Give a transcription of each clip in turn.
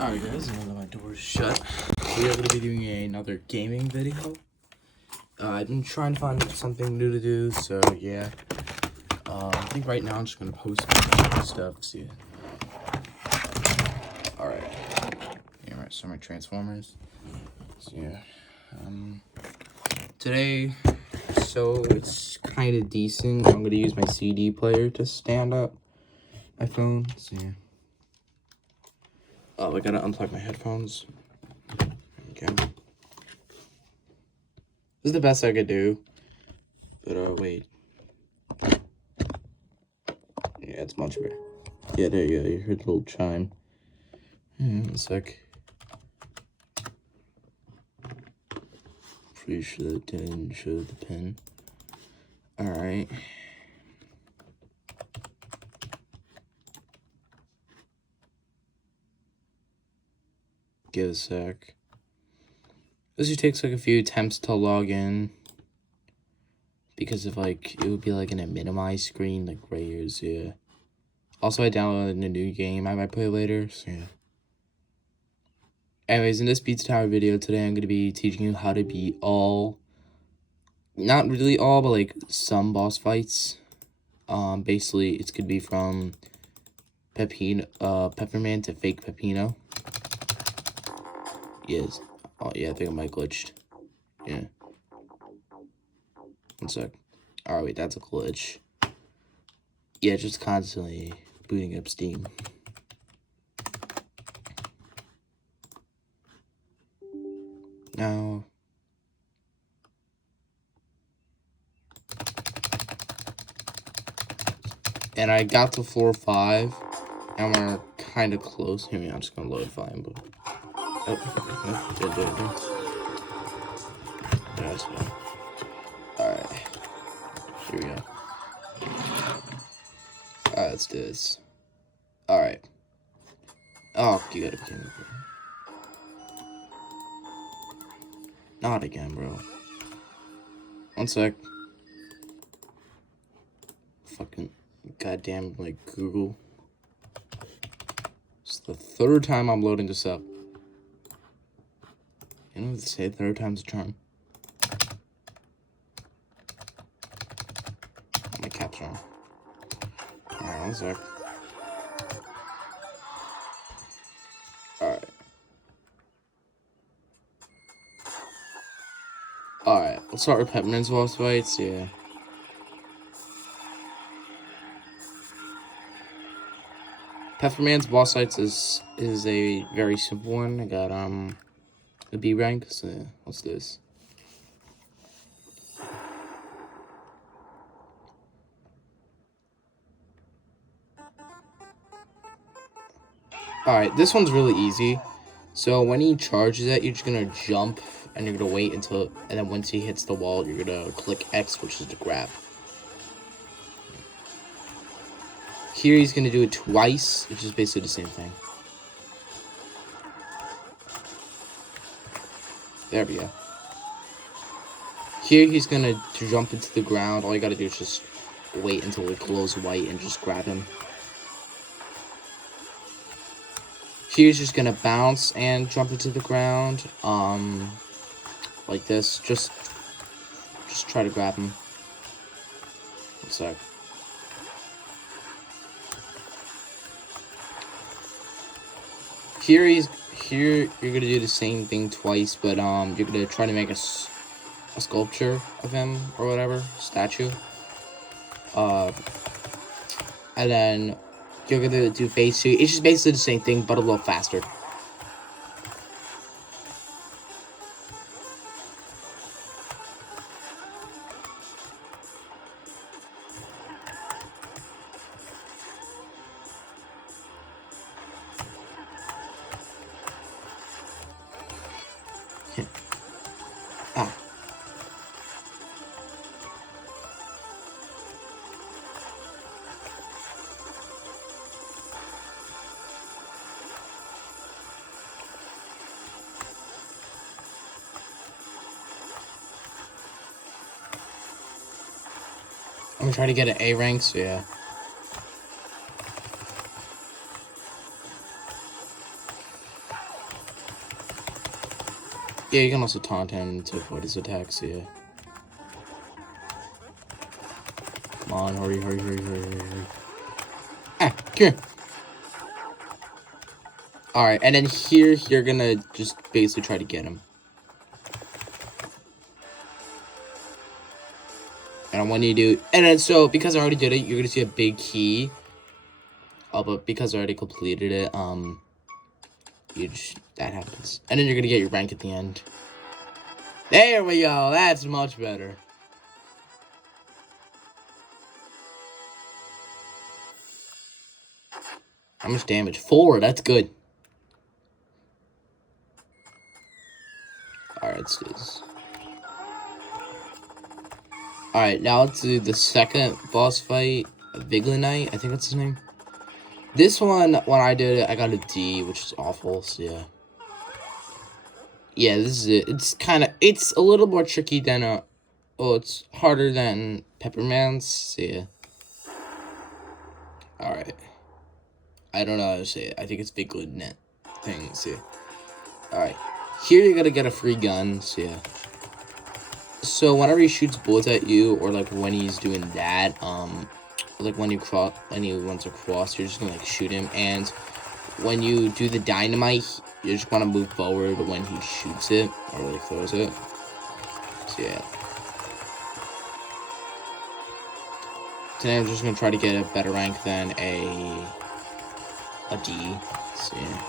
Alright guys, now that my door is shut, we are going to be doing another gaming video. I've been trying to find something new to do, so yeah. I think right now I'm just going to post my stuff, see it. Alright. Yeah, right, so my Transformers. So yeah. Today, so it's kind of decent. I'm going to use my CD player to stand up my phone, so yeah. Oh, I gotta unplug my headphones. Okay. This is the best I could do. But, wait. Yeah, it's much better. Yeah, there you go. You heard the little chime. One sec. Pretty sure that didn't show the pin. Alright. Give it a sec. This just takes like a few attempts to log in. Because of like, it would be like in a minimized screen, like right here, so yeah. Also, I downloaded a new game I might play later, so yeah. Anyways, in this Pizza Tower video today, I'm going to be teaching you how to beat all, not really all, but like some boss fights. Basically, it's going to be from Pepino, Pepperman to fake Pepino. Yes. Oh, yeah, I think I might glitched. Yeah. One sec. Alright, wait, that's a glitch. Yeah, just constantly booting up Steam. Now, and I got to floor 5, and we're kind of close. Here, I'm just gonna load fine, but oh, didn't do anything. Yeah, that's fine. All right, here we go. All right, let's do this. All right. Oh, you gotta be kidding me. Not again, bro. One sec. Fucking goddamn, like, Google. It's the third time I'm loading this up. You know what they say, third time's a charm. My cap's wrong. Alright, one sec. Alright. Alright, let's start with Pepperman's boss fights, yeah. Pepperman's boss fights is a very simple one. I got the B rank, so yeah, let's do this. Alright, this one's really easy. So when he charges it, you're just gonna jump and you're gonna wait until, and then once he hits the wall, you're gonna click X, which is to grab. Here he's gonna do it twice, which is basically the same thing. There we go. Here he's gonna jump into the ground. All you gotta do is just wait until it glows white and just grab him. He's just gonna bounce and jump into the ground, like this. Just try to grab him. One sec. Here you're gonna do the same thing twice, but you're gonna try to make a sculpture of him or whatever, statue. And then you're gonna do phase 2. It's just basically the same thing, but a little faster. Ah. I'm gonna try to get an A rank, so yeah. Yeah, you can also taunt him to avoid his attacks, yeah. Come on, hurry, hurry, hurry, hurry, hurry, hurry. Ah, come here. Alright, and then here, you're gonna just basically try to get him. And when you do, and then so, because I already did it, you're gonna see a big key. Oh, but because I already completed it, that happens. And then you're gonna get your rank at the end. There we go, that's much better. How much damage? 4, that's good. Alright, let's do this. Alright, now let's do the second boss fight. Vigelanite, I think that's his name. This one, when I did it, I got a D, which is awful, so yeah. Yeah, this is it. It's a little more tricky than, it's harder than Pepperman's, so yeah. Alright. I don't know how to say it. I think it's Vigelanite thing, so yeah. Alright. Here you're gonna get a free gun, so yeah. So whenever he shoots bullets at you, or like when he's doing that, like when he runs across, you're just gonna like shoot him. And when you do the dynamite, you just want to move forward when he shoots it or like throws it. So yeah. Today I'm just gonna try to get a better rank than a D. So yeah.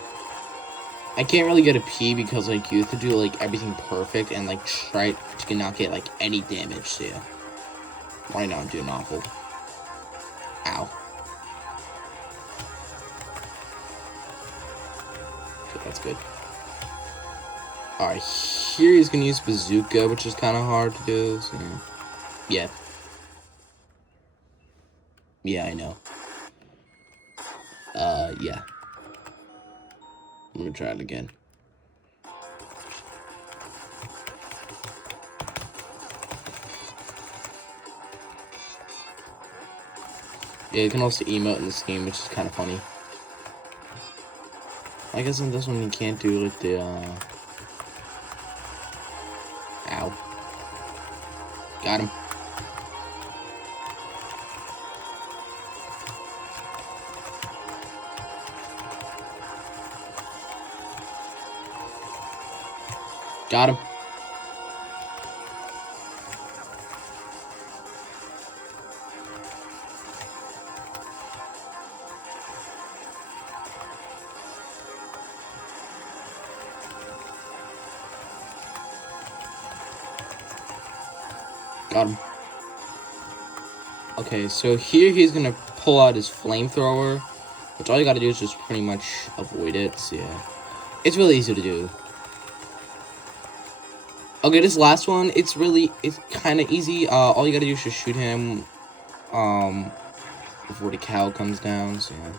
I can't really get a P because like you have to do like everything perfect and like try to not get like any damage. So yeah. Right now I'm doing awful. Ow. Okay, that's good. Alright, here he's gonna use bazooka, which is kind of hard to do. So yeah. Yeah, I know. Yeah. I'm gonna try it again. Yeah, you can also emote in this game, which is kind of funny. I guess in this one you can't do like the, Ow. Got him. Got him. Got him. Okay, so here he's gonna pull out his flamethrower, which all you gotta do is just pretty much avoid it. So yeah, it's really easy to do. Okay, this last one, it's kind of easy. All you gotta do is just shoot him, before the cow comes down. So yeah.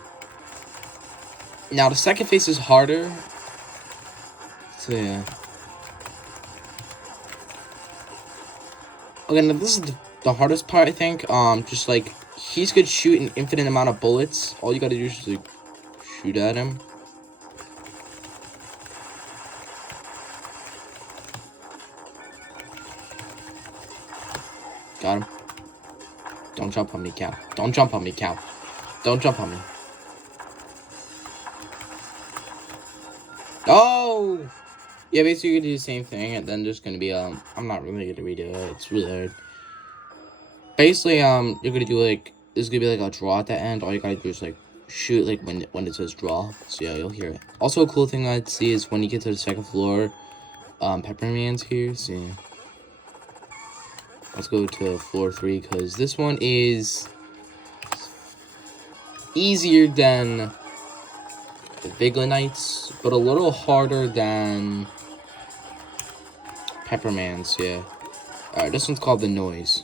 Now the second phase is harder. So yeah. Okay, now this is the hardest part, I think. Just like he's gonna shoot an infinite amount of bullets. All you gotta do is just like shoot at him. Got him. Don't jump on me, cow. Don't jump on me, cow. Don't jump on me. Oh! Yeah, basically you're gonna do the same thing, and then there's gonna be, I'm not really gonna redo it. It's really hard. Basically, you're gonna do, like, there's gonna be, like, a draw at the end. All you gotta do is, like, shoot, like, when it says draw. So, yeah, you'll hear it. Also, a cool thing I'd see is when you get to the second floor, Pepperman's here, so, yeah. Let's go to floor 3, because this one is easier than the Vigelanites, but a little harder than Pepperman's, yeah. Alright, this one's called the Noise.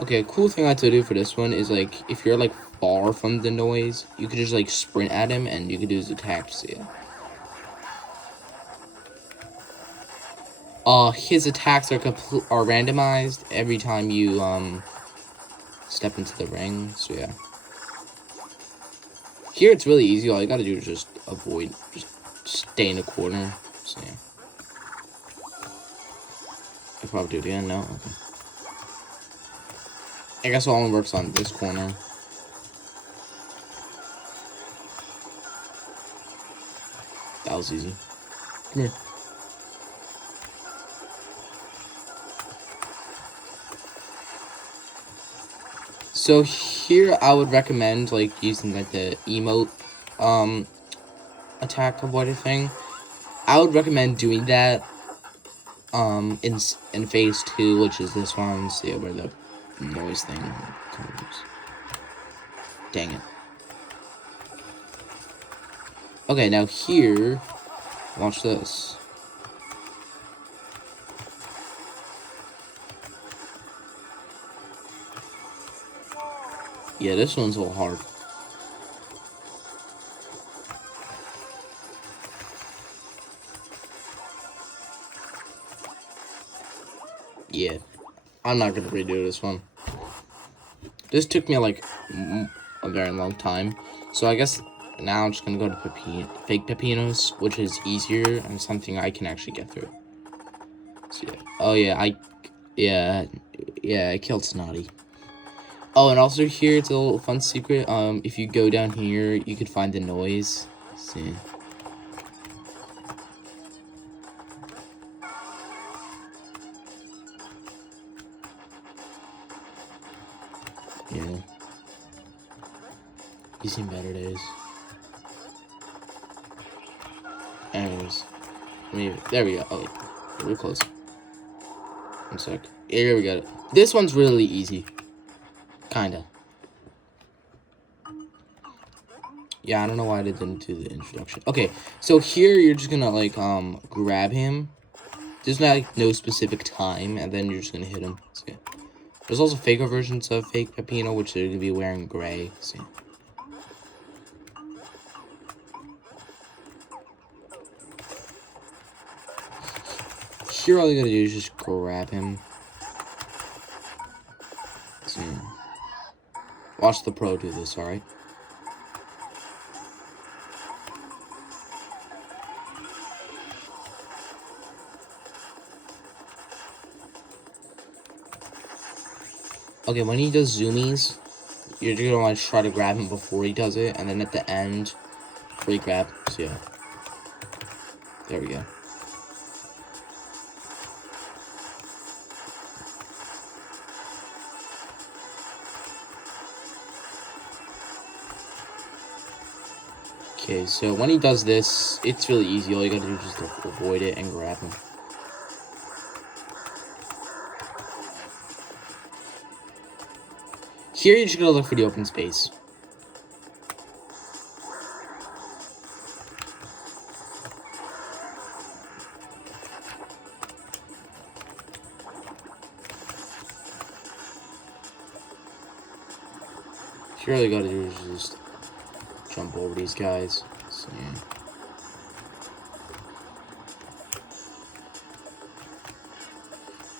Okay, a cool thing I like to do for this one is, like, if you're, like, far from the Noise, you could just, like, sprint at him, and you could do his attacks, so yeah. His attacks are randomized every time you, step into the ring, so yeah. Here it's really easy, all you gotta do is just avoid, just stay in the corner. So yeah. I'll probably do it again. No. Okay. I guess it only works on this corner. That was easy. Come here. So here I would recommend like using like the emote attack avoider thing. I would recommend doing that in phase 2, which is this one. See where the noise thing comes. Dang it. Okay, now here, watch this. Yeah, this one's a little hard. Yeah, I'm not gonna redo this one. This took me like a very long time, so I guess now I'm just gonna go to fake pepinos, which is easier and something I can actually get through. So yeah. Oh yeah, I killed Snotty. Oh, and also here it's a little fun secret. If you go down here, you could find the noise. Let's see. Yeah. He's seen better days. Anyways, there we go. Oh, wait. We're close. One sec. Here we go. This one's really easy. Kinda. Yeah, I don't know why I didn't do the introduction. Okay, so here you're just gonna like grab him. There's not like no specific time, and then you're just gonna hit him. So, yeah. There's also faker versions of fake Pepino, which are gonna be wearing gray. So, yeah. Here all you gotta do is just grab him. So, yeah. Watch the pro do this, alright? Okay, when he does zoomies, you're gonna want to try to grab him before he does it, and then at the end, free grab. So yeah, there we go. Okay, so when he does this, it's really easy. All you gotta do is just avoid it and grab him. Here, you're just gonna look for the open space. Here, all you gotta do is just jump over these guys. So, yeah.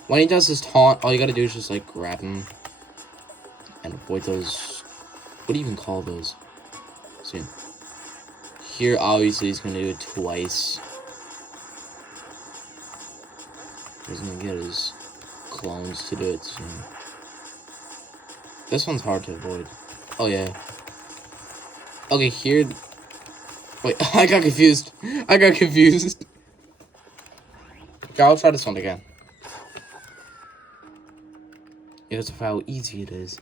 When he does his taunt, all you gotta do is just like grab him and avoid those. What do you even call those? So, yeah. Here, obviously, he's gonna do it twice. He's gonna get his clones to do it soon. This one's hard to avoid. Oh, yeah. Okay, here... Wait, I got confused. Okay, I'll try this one again. Yeah, that's how easy it is.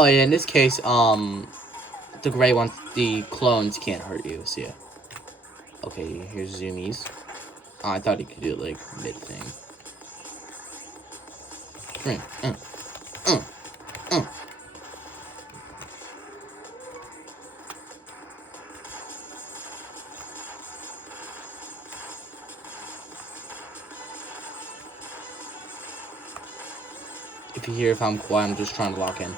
Oh yeah, in this case, the gray ones, the clones can't hurt you, so yeah. Okay, here's zoomies. Oh, I thought he could do it, like, mid-thing. Come here. you hear if I'm quiet, I'm just trying to lock in.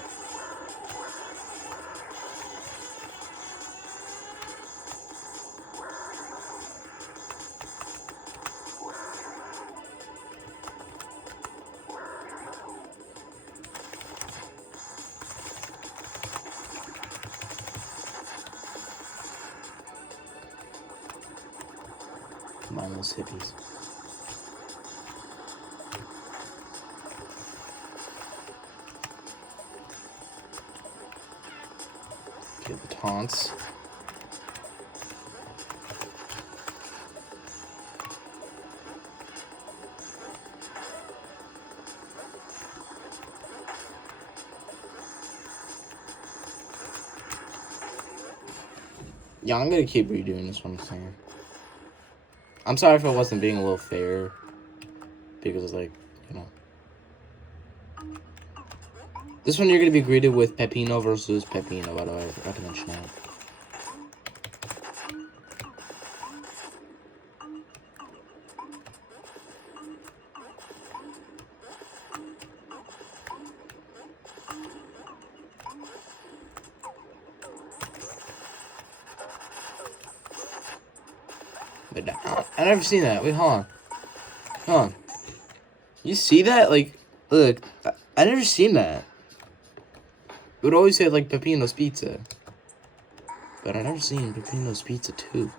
Mindless hippies. Get the taunts. Yeah, I'm gonna keep redoing this one thing. I'm sorry if I wasn't being a little fair. Because, like, you know. This one you're gonna be greeted with pepino versus pepino, by the way. I forgot to mention that. I never seen that. Wait, hold on. Hold on. You see that? Like, look, I never seen that. It would always say, like, Pepino's Pizza. But I never seen Pepino's Pizza, too.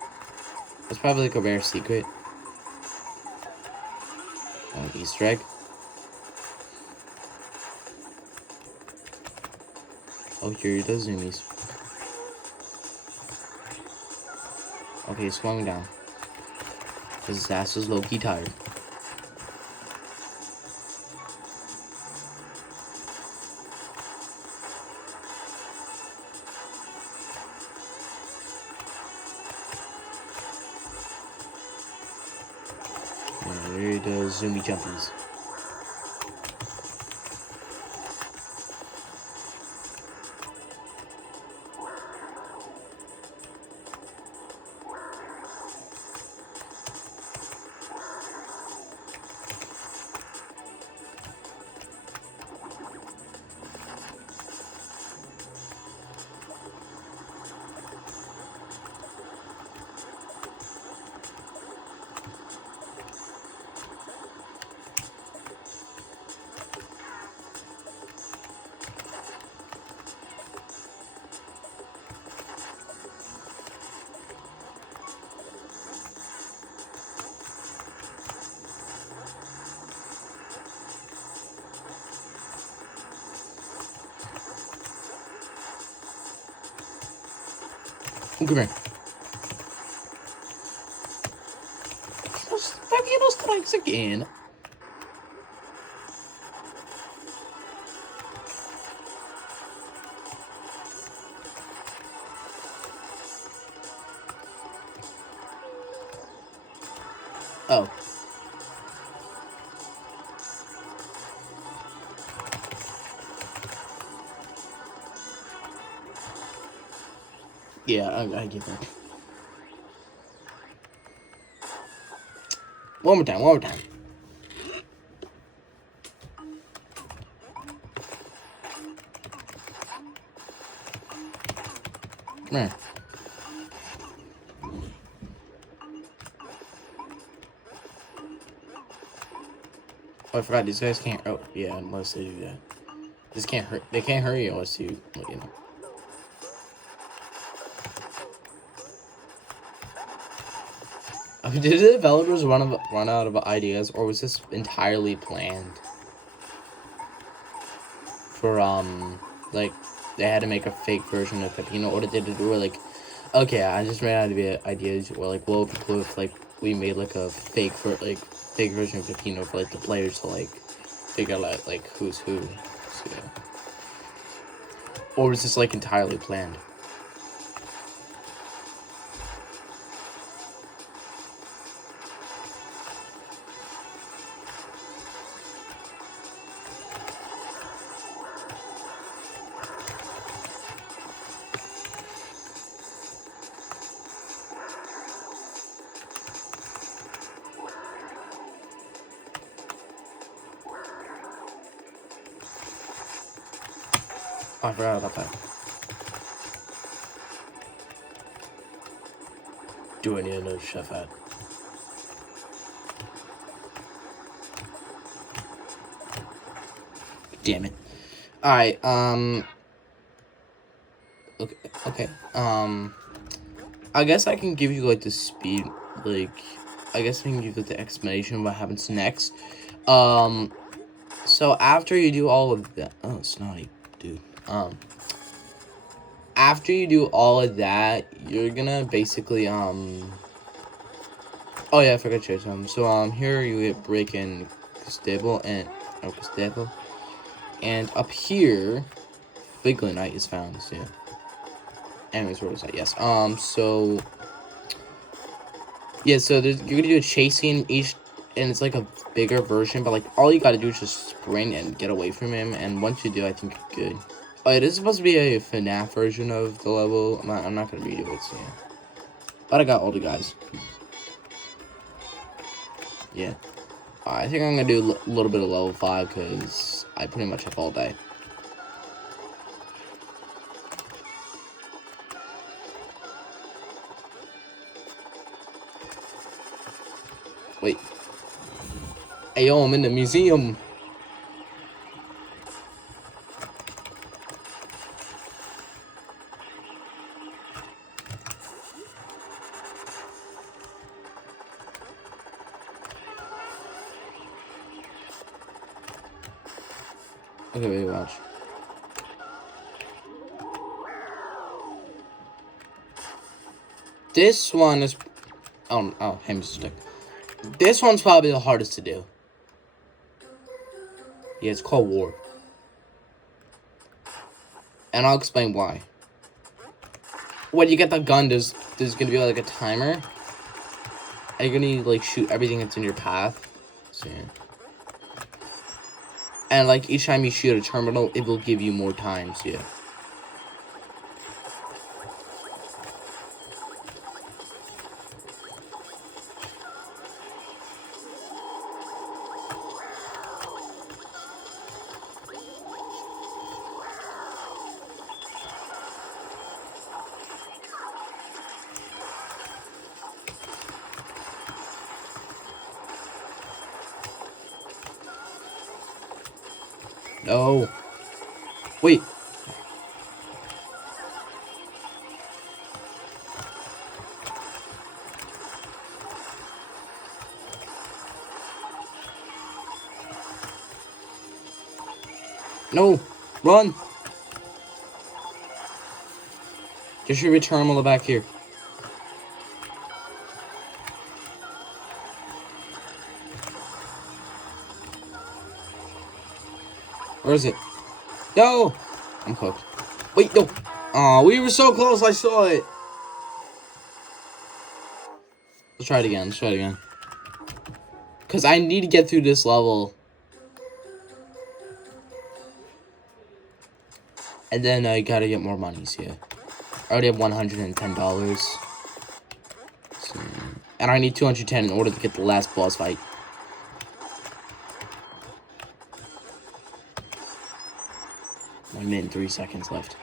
That's probably, like, a rare secret. Easter egg. Oh, here are the zoomies. Okay, he swung down. His ass is low-key tired. And here are the zoomy jumpies. Oh, come here. Pepino strikes again. Oh. Yeah, I get that. One more time, one more time. Come here. Oh, I forgot, these guys can't, oh, yeah, unless they do that. This can't hurt, they can't hurt you unless you, you know. Did the developers run out of ideas, or was this entirely planned? For, like, they had to make a fake version of Pepino, or did they do it, like, okay, I just ran out of ideas, or, like, what would be cool if, like, we made, like, a fake version of Pepino for, like, the players to, like, figure out, like, who's who, so, yeah. Or was this, like, entirely planned? Oh, I forgot about that. Do I need another chef hat? Damn it. Alright, okay, I guess I can give you, like, the speed, like, I guess I can give you the explanation of what happens next. So after you do all of that, oh, snotty, dude, after you do all of that, you're gonna basically, oh yeah, I forgot to show you something. So, here you hit break in Castable, and up here, Vigilante is found, so yeah. Anyways, where was I? Yes, so, yeah, so you're gonna do a chasing each, and it's like a bigger version, but like, all you gotta do is just sprint and get away from him, and once you do, I think you're good. Oh, it is supposed to be a FNAF version of the level. I'm not gonna redo it, so yeah. But I got all the guys. Yeah. I think I'm gonna do a little bit of level 5, because I pretty much have all day. Wait. Hey, yo, I'm in the museum. Okay, wait, watch. This one is... Oh, hamster stick. This one's probably the hardest to do. Yeah, it's called War. And I'll explain why. When you get the gun, there's gonna be like a timer. And you're gonna like shoot everything that's in your path. So, yeah. And like each time you shoot a terminal, it will give you more time, so yeah. No. Wait. No. Run. There should be a terminal back here. Where is it? No. I'm cooked. Wait, no. Aw, we were so close. I saw it. Let's try it again. Let's try it again. Because I need to get through this level. And then I gotta get more monies here. I already have $110. So, and I need 210 in order to get the last boss fight. One minute and 3 seconds left.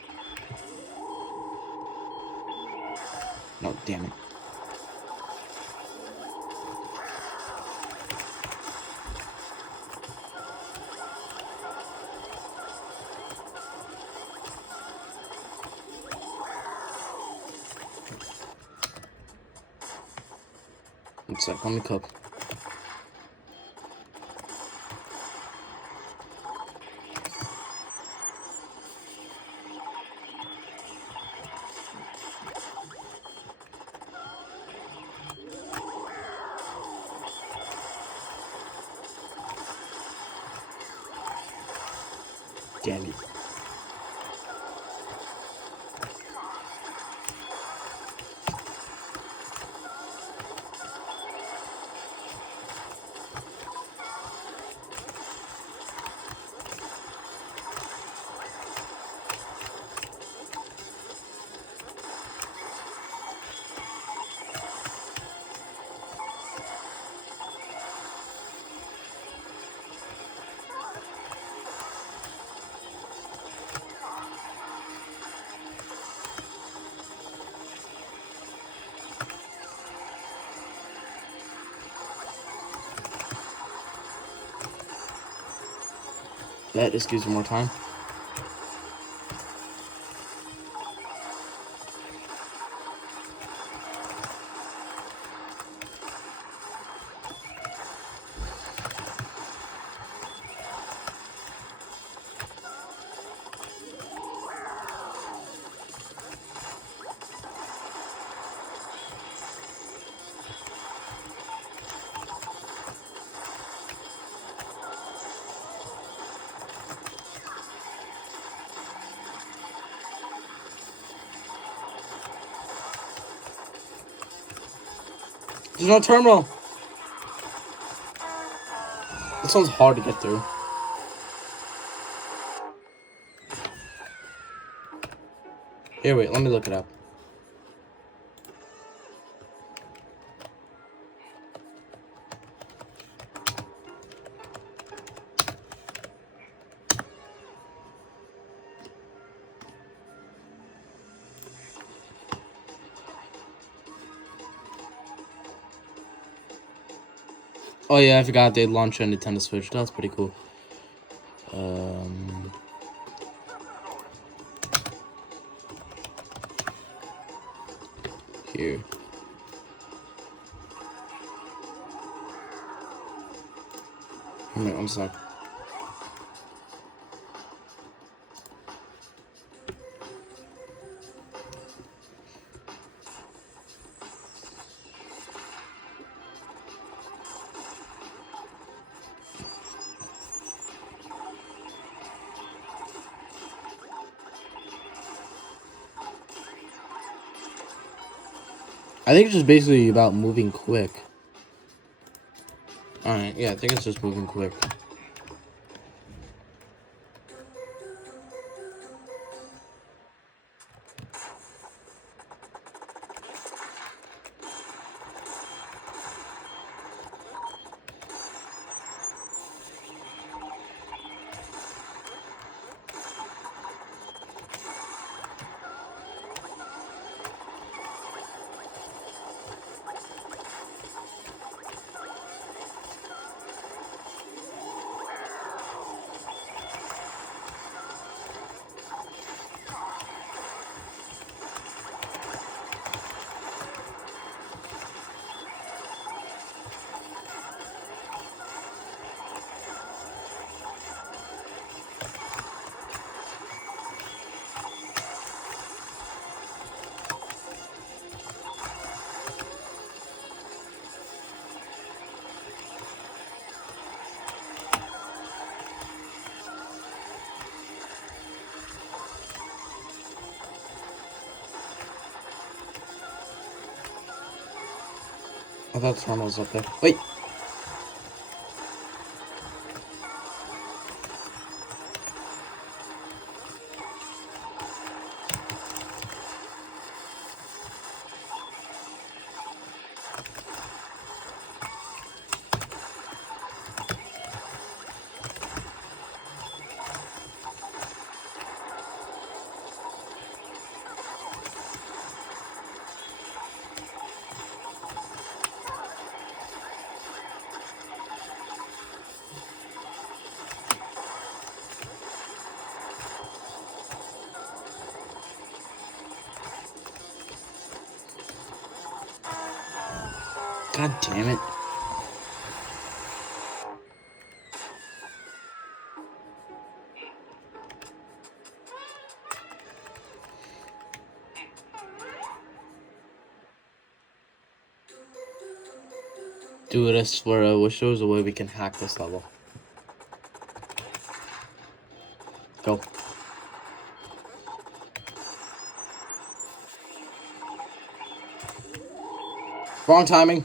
No, damn it. One sec, let me cook. Damn it. Bet this gives you more time. There's no terminal. This one's hard to get through. Here, wait, let me look it up. Oh yeah, I forgot they launched a Nintendo Switch. That's pretty cool. Here. Wait, one sec. I think it's just basically about moving quick. Alright, yeah, I think it's just moving quick. I thought Torno was up there. Wait! God damn it. Dude, I swear, I wish there was a way we can hack this level. Go. Wrong timing.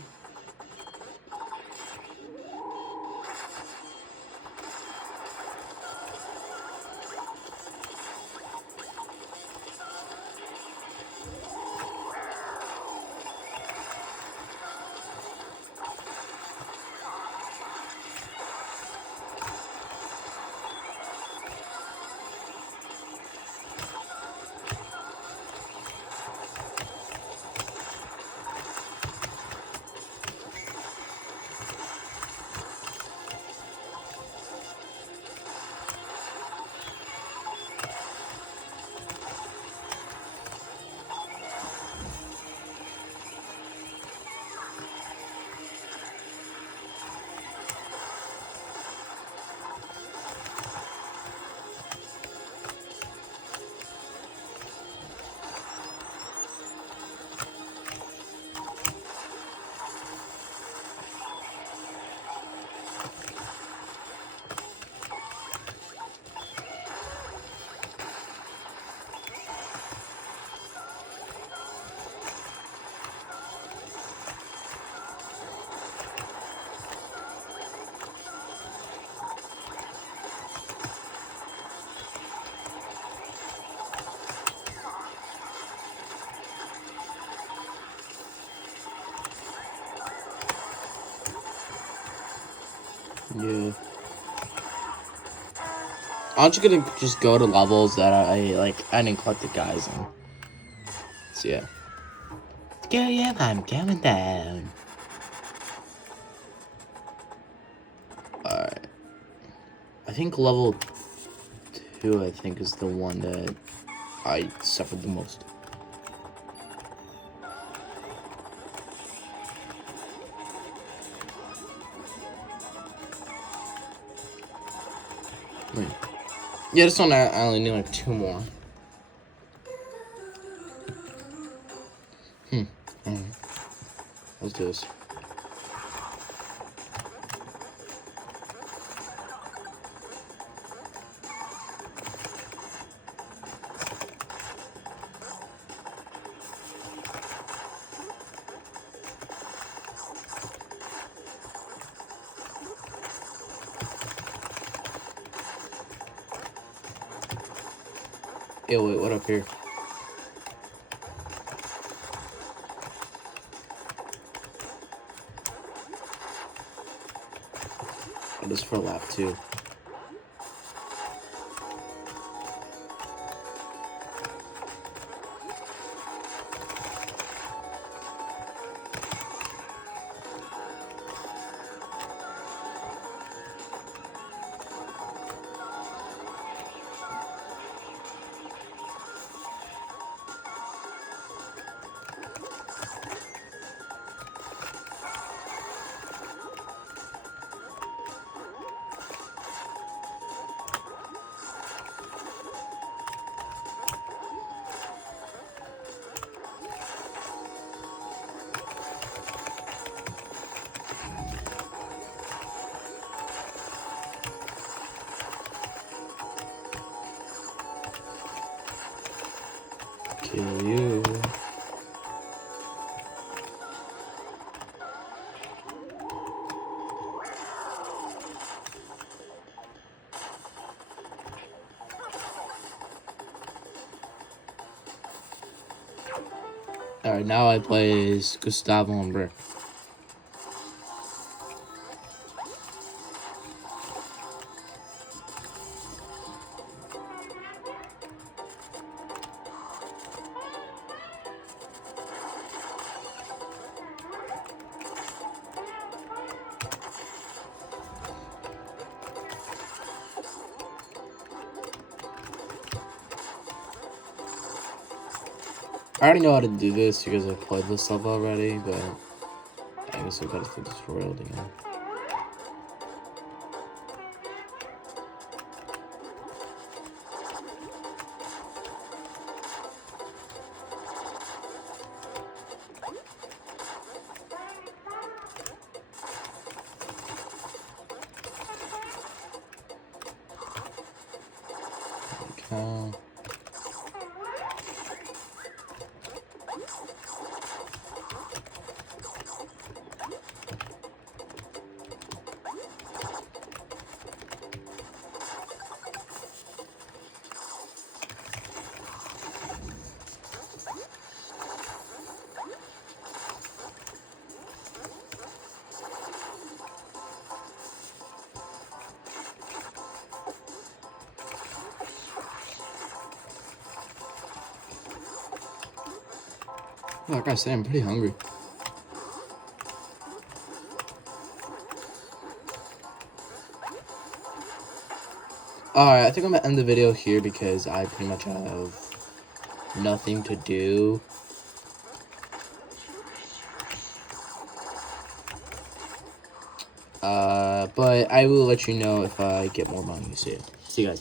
Yeah. I'm just gonna just go to levels that I didn't collect the guys in. So yeah. Go, yeah, I'm coming down. Alright. I think level 2, I think, is the one that I suffered the most. Wait. Yeah, this one I only need like 2 more. Alright. Let's do this. Yo, wait, what up here? Oh, this is for lap 2. Kill you. Alright, now I play as Gustavo and Brick. I already know how to do this because I played this level already, but I guess I gotta do this tutorial again. Okay. Like I said, I'm pretty hungry. Alright, I think I'm gonna end the video here because I pretty much have nothing to do. But I will let you know if I get more money. See you guys.